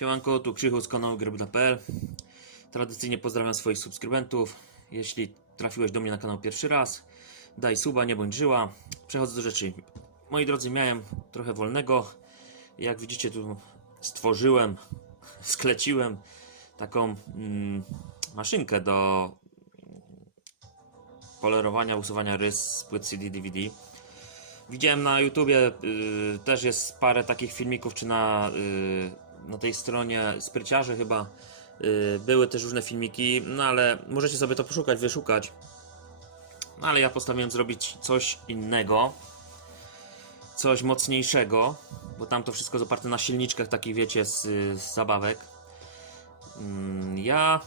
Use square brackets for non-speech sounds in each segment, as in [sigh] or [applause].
Siemanko, tu Krzychu z kanału Gry.pl Tradycyjnie pozdrawiam swoich subskrybentów. Jeśli trafiłeś do mnie na kanał pierwszy raz, daj suba, nie bądź żyła. Przechodzę do rzeczy. Moi drodzy, miałem trochę wolnego. Jak widzicie, tu stworzyłem, [laughs] skleciłem taką mm, maszynkę do polerowania, usuwania rys z płyt CD, DVD. Widziałem na YouTubie, y, też jest parę takich filmików, czy na, y, na tej stronie Spryciarze chyba y, były też różne filmiki, no ale możecie sobie to poszukać, wyszukać. No ale ja postanowiłem zrobić coś innego, coś mocniejszego, bo tam to wszystko jest oparte na silniczkach takich, wiecie, z, z zabawek. Mm, Ja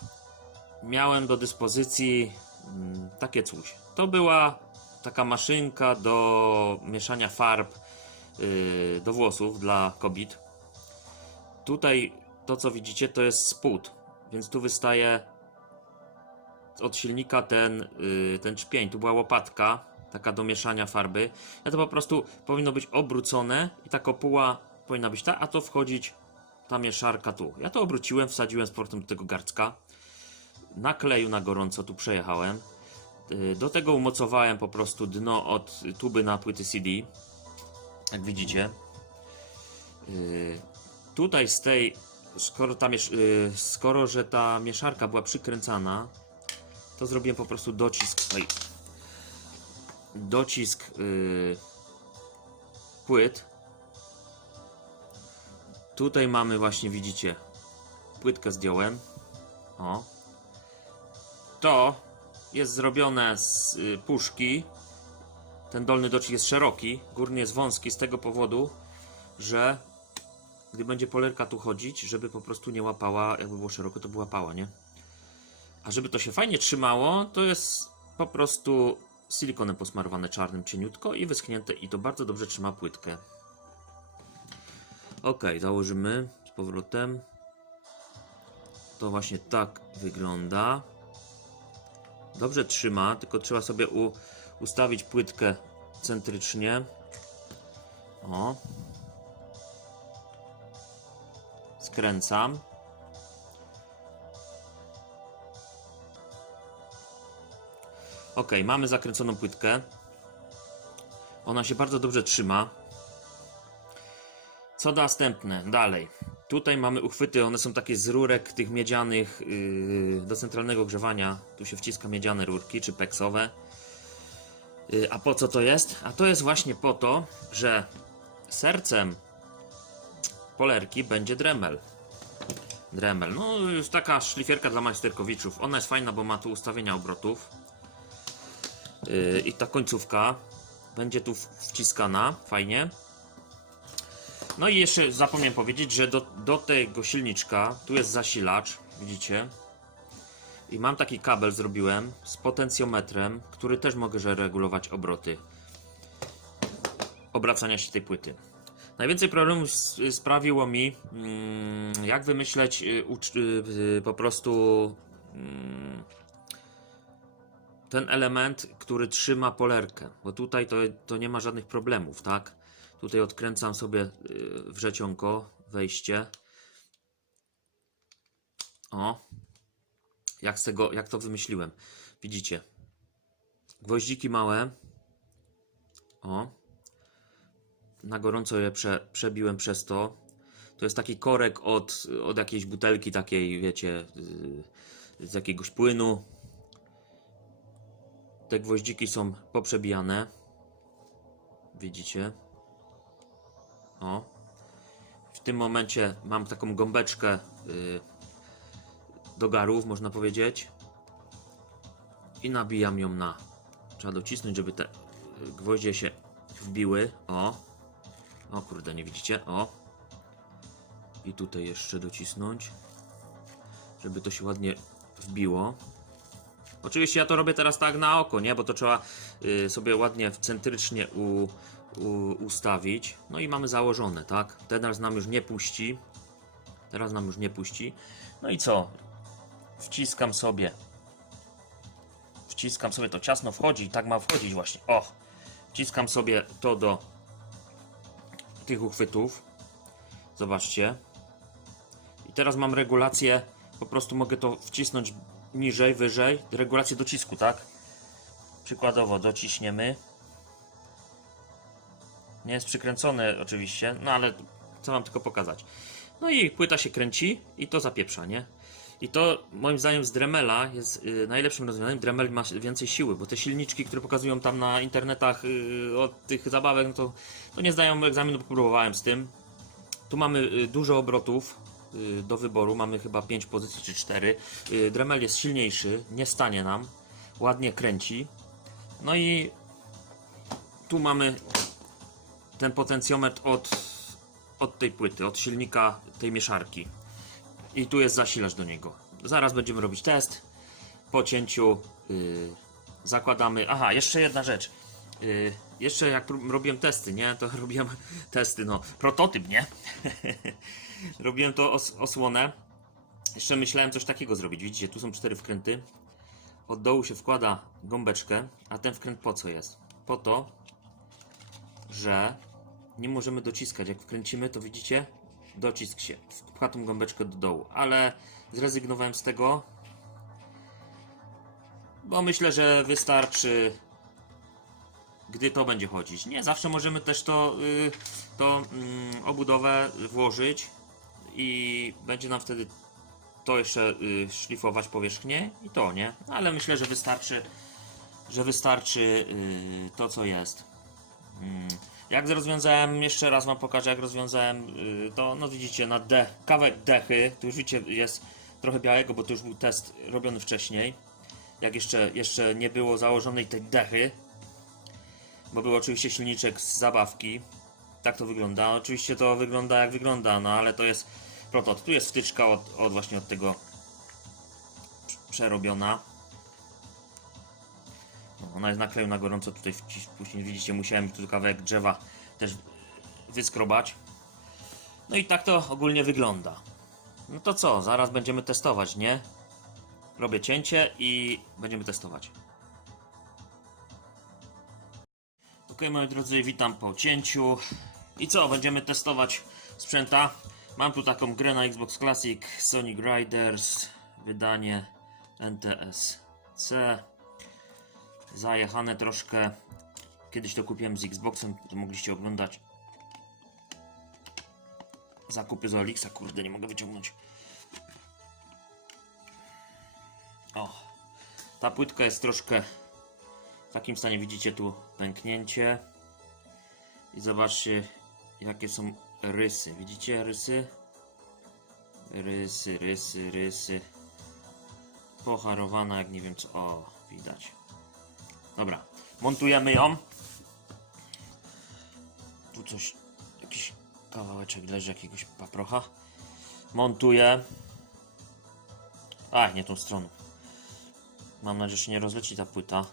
miałem do dyspozycji mm, takie coś. To była taka maszynka do mieszania farb yy, do włosów dla kobiet. Tutaj to co widzicie to jest spód, więc tu wystaje od silnika ten, yy, ten czpień. Tu była łopatka taka do mieszania farby. Ja to po prostu powinno być obrócone i ta kopuła powinna być ta, a to wchodzić ta mieszarka tu. Ja to obróciłem, wsadziłem z portem do tego garcka. Na kleju na gorąco tu przejechałem. Y, Do tego umocowałem po prostu dno od tuby na płyty CD. Jak widzicie. Tutaj z tej, skoro, ta miesz, y, skoro że ta mieszarka była przykręcana, to zrobiłem po prostu docisk. Oj, docisk y, płyt. Tutaj mamy właśnie, widzicie, płytkę zdjąłem. O. To jest zrobione z y, puszki. Ten dolny docisk jest szeroki, górny jest wąski z tego powodu, że gdy będzie polerka tu chodzić, żeby po prostu nie łapała, jakby było szeroko, to by łapała, nie? A żeby to się fajnie trzymało, to jest po prostu silikonem posmarowane czarnym cieniutko i wyschnięte i to bardzo dobrze trzyma płytkę. Ok, założymy z powrotem. To właśnie tak wygląda. Dobrze trzyma, tylko trzeba sobie u, ustawić płytkę centrycznie. O. Skręcam. Ok, mamy zakręconą płytkę. Ona się bardzo dobrze trzyma. Co następne? Dalej. Tutaj mamy uchwyty, one są takie z rurek tych miedzianych yy, do centralnego grzewania. Tu się wciska miedziane rurki, czy peksowe. Yy, a po co to jest? A to jest właśnie po to, że sercem polerki będzie Dremel. Dremel. No, już taka szlifierka dla majsterkowiczów. Ona jest fajna, bo ma tu ustawienia obrotów. Yy, I ta końcówka będzie tu wciskana. Fajnie. No i jeszcze zapomniałem powiedzieć, że do, do tego silniczka tu jest zasilacz, widzicie? I mam taki kabel zrobiłem z potencjometrem, który też mogę regulować obroty obracania się tej płyty. Najwięcej problemów sprawiło mi, mm, jak wymyśleć y, y, y, po prostu mm, ten element, który trzyma polerkę, bo tutaj to, to nie ma żadnych problemów, tak? Tutaj odkręcam sobie wrzecionko, wejście. O. Jak z tego, jak to wymyśliłem. Widzicie. Gwoździki małe. O. Na gorąco je prze, przebiłem przez to. To jest taki korek od, od jakiejś butelki takiej, wiecie, z jakiegoś płynu. Te gwoździki są poprzebijane. Widzicie? O. W tym momencie mam taką gąbeczkę y, do garów, można powiedzieć. I nabijam ją na. Trzeba docisnąć, żeby te y, gwoździe się wbiły. O. O kurde, nie widzicie? O. I tutaj jeszcze docisnąć. Żeby to się ładnie wbiło. Oczywiście ja to robię teraz tak na oko, nie? Bo to trzeba y, sobie ładnie centrycznie u, u, ustawić. No i mamy założone, tak? Teraz nam już nie puści. Teraz nam już nie puści. No i co? Wciskam sobie. Wciskam sobie to ciasno wchodzi, tak ma wchodzić właśnie. O! Wciskam sobie to do tych uchwytów. Zobaczcie. I teraz mam regulację, po prostu mogę to wcisnąć niżej, wyżej, regulację docisku, tak? Przykładowo dociśniemy. Nie jest przykręcone oczywiście, no ale chcę wam tylko pokazać. No i płyta się kręci i to zapieprza, nie? I to moim zdaniem z Dremela jest y, najlepszym rozwiązaniem. Dremel ma więcej siły, bo te silniczki, które pokazują tam na internetach y, od tych zabawek, no to, to nie zdają egzaminu, bo próbowałem z tym. Tu mamy y, dużo obrotów y, do wyboru, mamy chyba 5 pozycji czy 4. Y, Dremel jest silniejszy, nie stanie nam, ładnie kręci. No i tu mamy ten potencjometr od, od tej płyty, od silnika tej mieszarki. I tu jest zasilacz do niego. Zaraz będziemy robić test. Po cięciu yy, zakładamy. Aha, jeszcze jedna rzecz. Yy, jeszcze jak robiłem testy, nie? To [laughs] robiłem testy, no. Prototyp, nie? [laughs] robiłem to os osłonę. Jeszcze myślałem coś takiego zrobić. Widzicie, tu są cztery wkręty. Od dołu się wkłada gąbeczkę, a ten wkręt po co jest? Po to, że nie możemy dociskać. Jak wkręcimy, to widzicie, docisk się wpcha tą gąbeczkę do dołu, ale zrezygnowałem z tego, bo myślę, że wystarczy, gdy to będzie chodzić. Nie, zawsze możemy też to, y, to mm, obudowę włożyć i będzie nam wtedy to jeszcze y, szlifować powierzchnię i to, nie? Ale myślę, że wystarczy, że wystarczy y, to, co jest. Mm. Jak rozwiązałem, jeszcze raz wam pokażę, jak rozwiązałem y, to, no widzicie, na D, kawałek dechy, tu już widzicie, jest trochę białego, bo to już był test robiony wcześniej, jak jeszcze, jeszcze nie było założonej tej dechy, bo był oczywiście silniczek z zabawki, tak to wygląda, oczywiście to wygląda jak wygląda, no ale to jest prototyp, tu jest wtyczka od, od właśnie od tego przerobiona, ona jest na kleju na gorąco tutaj później widzicie musiałem tu kawałek drzewa też wyskrobać. No i tak to ogólnie wygląda. No to co, zaraz będziemy testować, nie? Robię cięcie i będziemy testować. Ok, moi drodzy, witam po cięciu. I co, będziemy testować sprzęta. Mam tu taką grę na Xbox Classic Sonic Riders, wydanie NTSC zajechane troszkę. Kiedyś to kupiłem z Xboxem, to mogliście oglądać. Zakupy z Olixa, kurde, nie mogę wyciągnąć. O, ta płytka jest troszkę w takim stanie, widzicie tu pęknięcie. I zobaczcie, jakie są rysy. Widzicie rysy? Rysy, rysy, rysy. Pocharowana, jak nie wiem co. O, widać. Dobra, montujemy ją. Tu coś, jakiś kawałeczek leży, jakiegoś paprocha. Montuję. A, nie tą stroną. Mam nadzieję, że się nie rozleci ta płyta.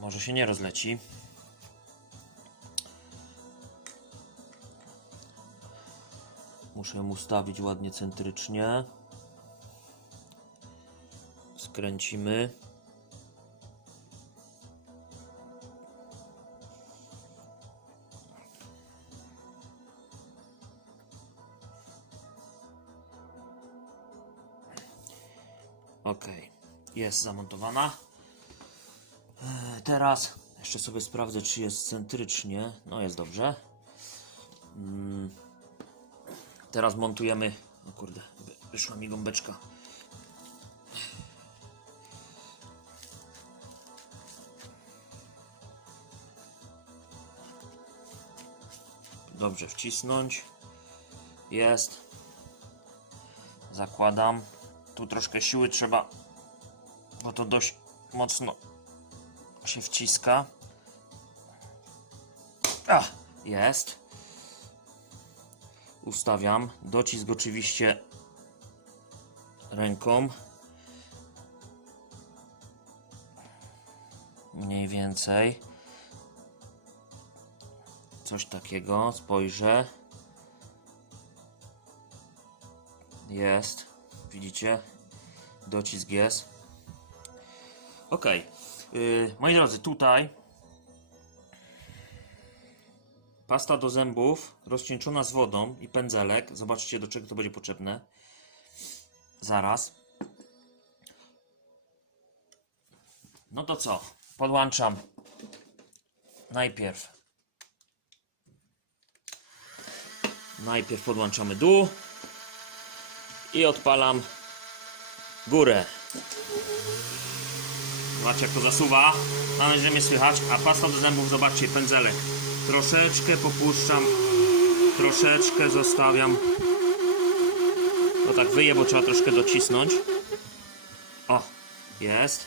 Może się nie rozleci. Muszę ją ustawić ładnie centrycznie. Skręcimy. Ok, jest zamontowana. E, Teraz jeszcze sobie sprawdzę, czy jest centrycznie. No jest dobrze. Mm. Teraz montujemy. O kurde, wy- wyszła mi gąbeczka. Dobrze wcisnąć. Jest. Zakładam. Tu troszkę siły trzeba, bo to dość mocno się wciska. A, jest. Ustawiam. Docisk oczywiście ręką. Mniej więcej. Coś takiego. Spojrzę. Jest. Widzicie? Docisk jest. Ok. Yy, moi drodzy, tutaj Pasta do zębów rozcieńczona z wodą i pędzelek. Zobaczcie do czego to będzie potrzebne. Zaraz. No to co? Podłączam najpierw. Najpierw podłączamy dół i odpalam górę. Zobaczcie jak to zasuwa. Mam nadzieję, że mnie słychać. A pasta do zębów, zobaczcie, pędzelek. Troszeczkę popuszczam, troszeczkę zostawiam. To tak wyje, bo trzeba troszkę docisnąć. O, jest.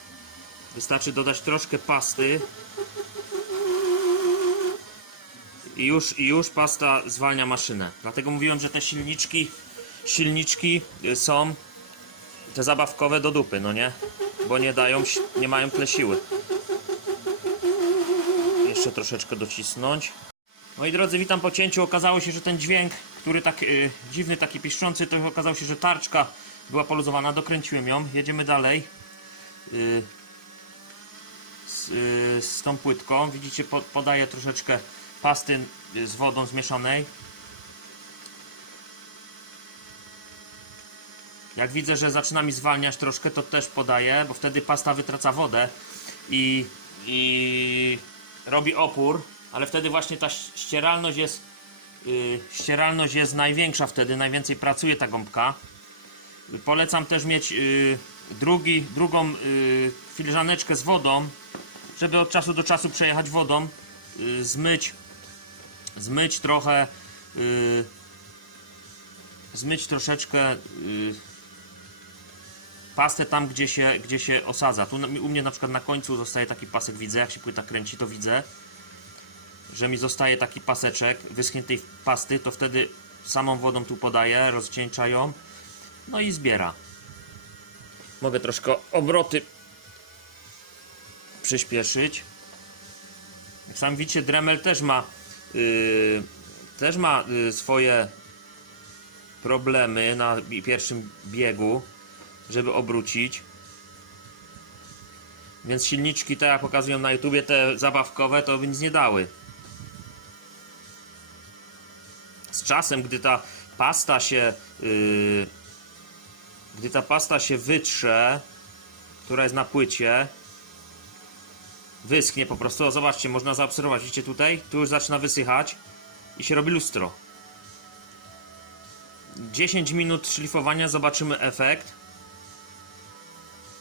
Wystarczy dodać troszkę pasty. I już, I już pasta zwalnia maszynę. Dlatego mówiłem, że te silniczki, silniczki y, są te zabawkowe do dupy, no nie? Bo nie dają, nie mają tyle siły. Jeszcze troszeczkę docisnąć. Moi drodzy, witam po cięciu. Okazało się, że ten dźwięk, który tak y, dziwny, taki piszczący, to okazało się, że tarczka była poluzowana. Dokręciłem ją. Jedziemy dalej. Y, z, y, z tą płytką. Widzicie, po, podaję troszeczkę pasty z wodą zmieszanej. Jak widzę, że zaczyna mi zwalniać troszkę, to też podaję, bo wtedy pasta wytraca wodę i, i robi opór, ale wtedy właśnie ta ścieralność jest yy, ścieralność jest największa wtedy, najwięcej pracuje ta gąbka. Polecam też mieć yy, drugi, drugą yy, filiżaneczkę z wodą, żeby od czasu do czasu przejechać wodą, yy, zmyć, zmyć trochę, yy, zmyć troszeczkę yy, pastę tam, gdzie się, gdzie się osadza. Tu u mnie na przykład na końcu zostaje taki pasek, widzę, jak się płyta kręci, to widzę, że mi zostaje taki paseczek wyschniętej pasty, to wtedy samą wodą tu podaję, rozcieńcza ją, no i zbiera. Mogę troszkę obroty przyspieszyć. Jak sam widzicie, Dremel też ma też ma yy, swoje problemy na pierwszym biegu żeby obrócić. Więc silniczki, te jak pokazują na YouTubie, te zabawkowe, to by nic nie dały. Z czasem, gdy ta pasta się, yy, gdy ta pasta się wytrze, która jest na płycie, wyschnie po prostu. O, zobaczcie, można zaobserwować. Widzicie tutaj? Tu już zaczyna wysychać i się robi lustro. 10 minut szlifowania, zobaczymy efekt.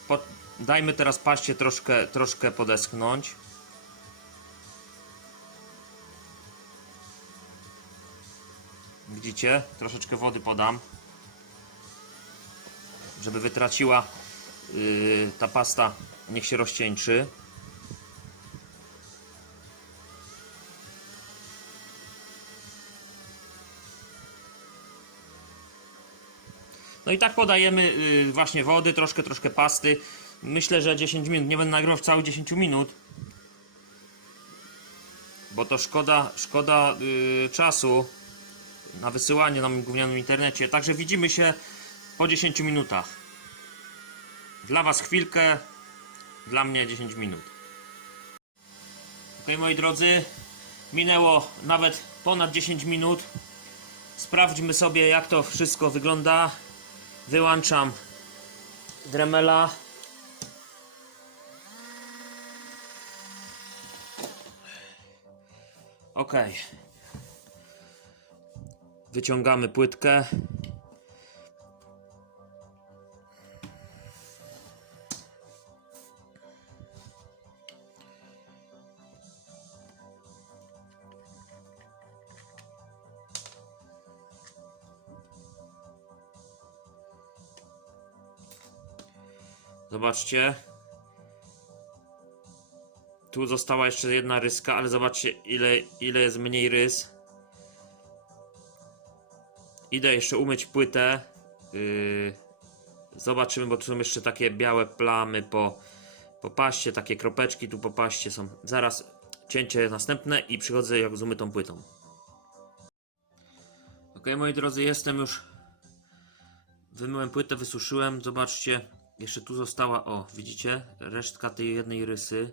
Pod, dajmy teraz paście troszkę, troszkę podeschnąć. Widzicie? Troszeczkę wody podam. Żeby wytraciła yy, ta pasta, niech się rozcieńczy. No i tak podajemy y, właśnie wody, troszkę, troszkę pasty. Myślę, że 10 minut. Nie będę nagrywał całych 10 minut. Bo to szkoda, szkoda y, czasu na wysyłanie na moim gównianym internecie. Także widzimy się po 10 minutach. Dla Was chwilkę, dla mnie 10 minut. Ok, moi drodzy, minęło nawet ponad 10 minut. Sprawdźmy sobie, jak to wszystko wygląda. Wyłączam Dremela. Ok. Wyciągamy płytkę. Zobaczcie. Tu została jeszcze jedna ryska, ale zobaczcie ile, ile jest mniej rys. Idę jeszcze umyć płytę. Yy, zobaczymy, bo tu są jeszcze takie białe plamy po, po paście, takie kropeczki tu po paście są. Zaraz cięcie następne i przychodzę jak z umytą płytą. Ok, moi drodzy, jestem już. Wymyłem płytę, wysuszyłem. Zobaczcie, jeszcze tu została, o, widzicie, resztka tej jednej rysy.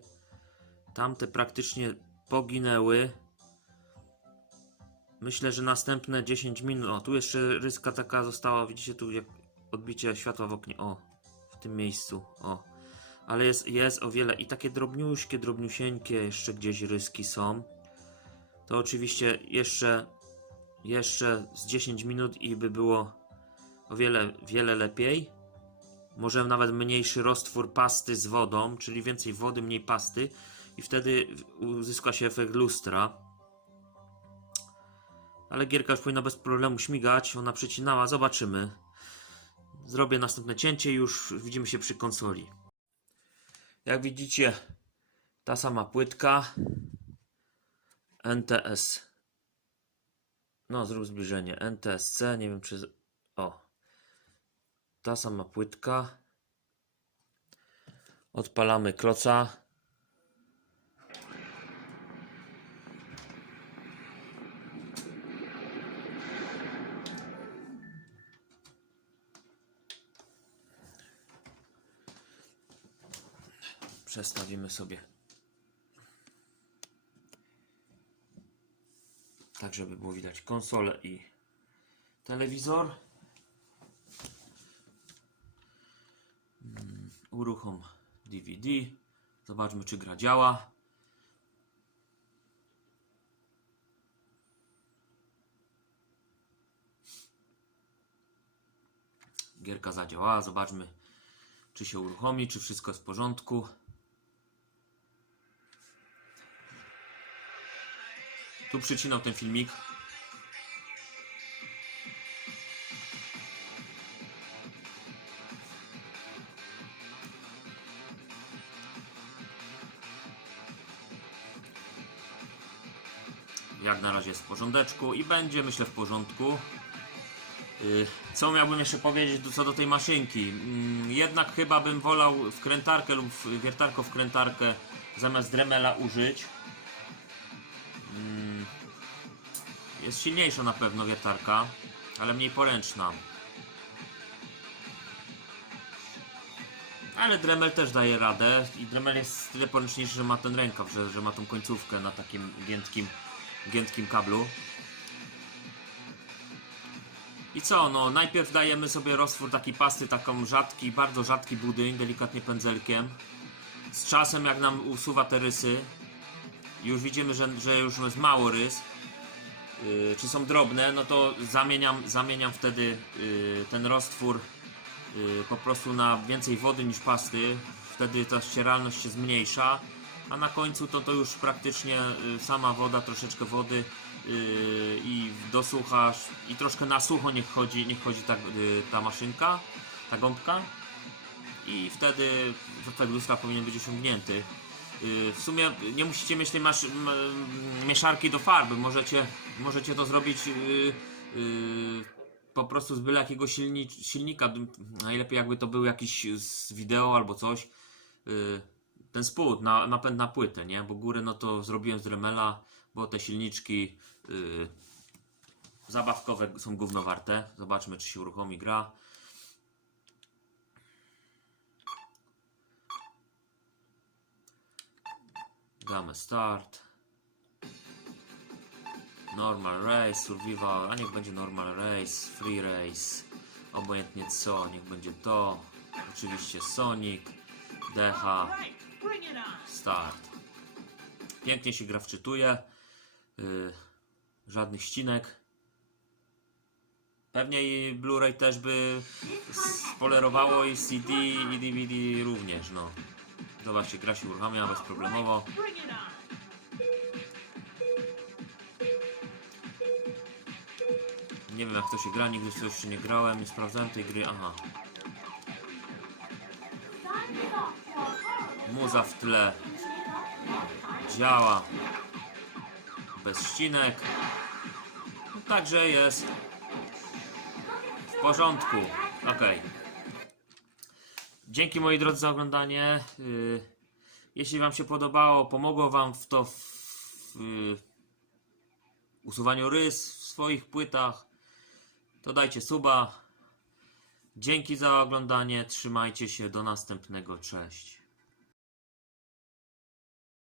Tamte praktycznie poginęły. Myślę, że następne 10 minut. O, tu jeszcze ryska taka została. Widzicie tu jak odbicie światła w oknie. O, w tym miejscu. O. Ale jest, jest o wiele. I takie drobniuśkie, drobniusieńkie jeszcze gdzieś ryski są. To oczywiście jeszcze, jeszcze z 10 minut i by było o wiele, wiele lepiej. Może nawet mniejszy roztwór pasty z wodą, czyli więcej wody, mniej pasty. I wtedy uzyska się efekt lustra. Ale gierka już powinna bez problemu śmigać. Ona przecinała, zobaczymy. Zrobię następne cięcie i już widzimy się przy konsoli. Jak widzicie, ta sama płytka. NTS. No, zrób zbliżenie. NTSC, nie wiem czy. Ta sama płytka. Odpalamy kloca. Przestawimy sobie. Tak, żeby było widać konsolę i telewizor. Uruchom DVD. Zobaczmy, czy gra działa. Gierka zadziałała. Zobaczmy, czy się uruchomi, czy wszystko jest w porządku. Tu przycinał ten filmik. Jak na razie jest w porządeczku i będzie myślę w porządku. Y, Co miałbym jeszcze powiedzieć co do tej maszynki? Mm, Jednak chyba bym wolał wkrętarkę lub wiertarko wkrętarkę zamiast Dremela użyć. Mm, Jest silniejsza na pewno wiertarka, ale mniej poręczna. Ale Dremel też daje radę i Dremel jest tyle poręczniejszy, że ma ten rękaw, że, że ma tą końcówkę na takim giętkim, giętkim kablu. I co, no najpierw dajemy sobie roztwór takiej pasty, taką rzadki, bardzo rzadki budyń, delikatnie pędzelkiem. Z czasem jak nam usuwa te rysy, już widzimy, że, że już jest mało rys, yy, czy są drobne, no to zamieniam, zamieniam wtedy yy, ten roztwór yy, po prostu na więcej wody niż pasty. Wtedy ta ścieralność się zmniejsza, a na końcu to, to już praktycznie yy, sama woda, troszeczkę wody yy, i dosuchasz i troszkę na sucho niech chodzi, niech chodzi ta, yy, ta maszynka, ta gąbka i wtedy efekt lustra powinien być osiągnięty. W sumie nie musicie mieć tej mieszarki do farby, możecie, możecie to zrobić po prostu z byle jakiego silni, silnika. Najlepiej jakby to był jakiś z wideo albo coś. Ten spód, na, napęd na płytę, nie? Bo góry no to zrobiłem z Dremela, bo te silniczki yy, zabawkowe są gówno warte. Zobaczmy czy się uruchomi gra. Damy start. Normal race, survival, a niech będzie normal race, free race, obojętnie co, niech będzie to. Oczywiście Sonic, Decha, start. Pięknie się gra wczytuje. Yy, żadnych ścinek. Pewnie i Blu-ray też by spolerowało i CD i DVD również, no. Zobaczcie, gra się uruchamia bezproblemowo. Nie wiem jak to się gra, nigdy w jeszcze nie grałem, nie sprawdzałem tej gry, aha. Muza w tle. Działa. Bez ścinek. Także jest w porządku. Ok. Dzięki moi drodzy za oglądanie. Yy, Jeśli Wam się podobało, pomogło Wam w to w, usuwaniu rys w swoich płytach, to dajcie suba. Dzięki za oglądanie. Trzymajcie się. Do następnego. Cześć.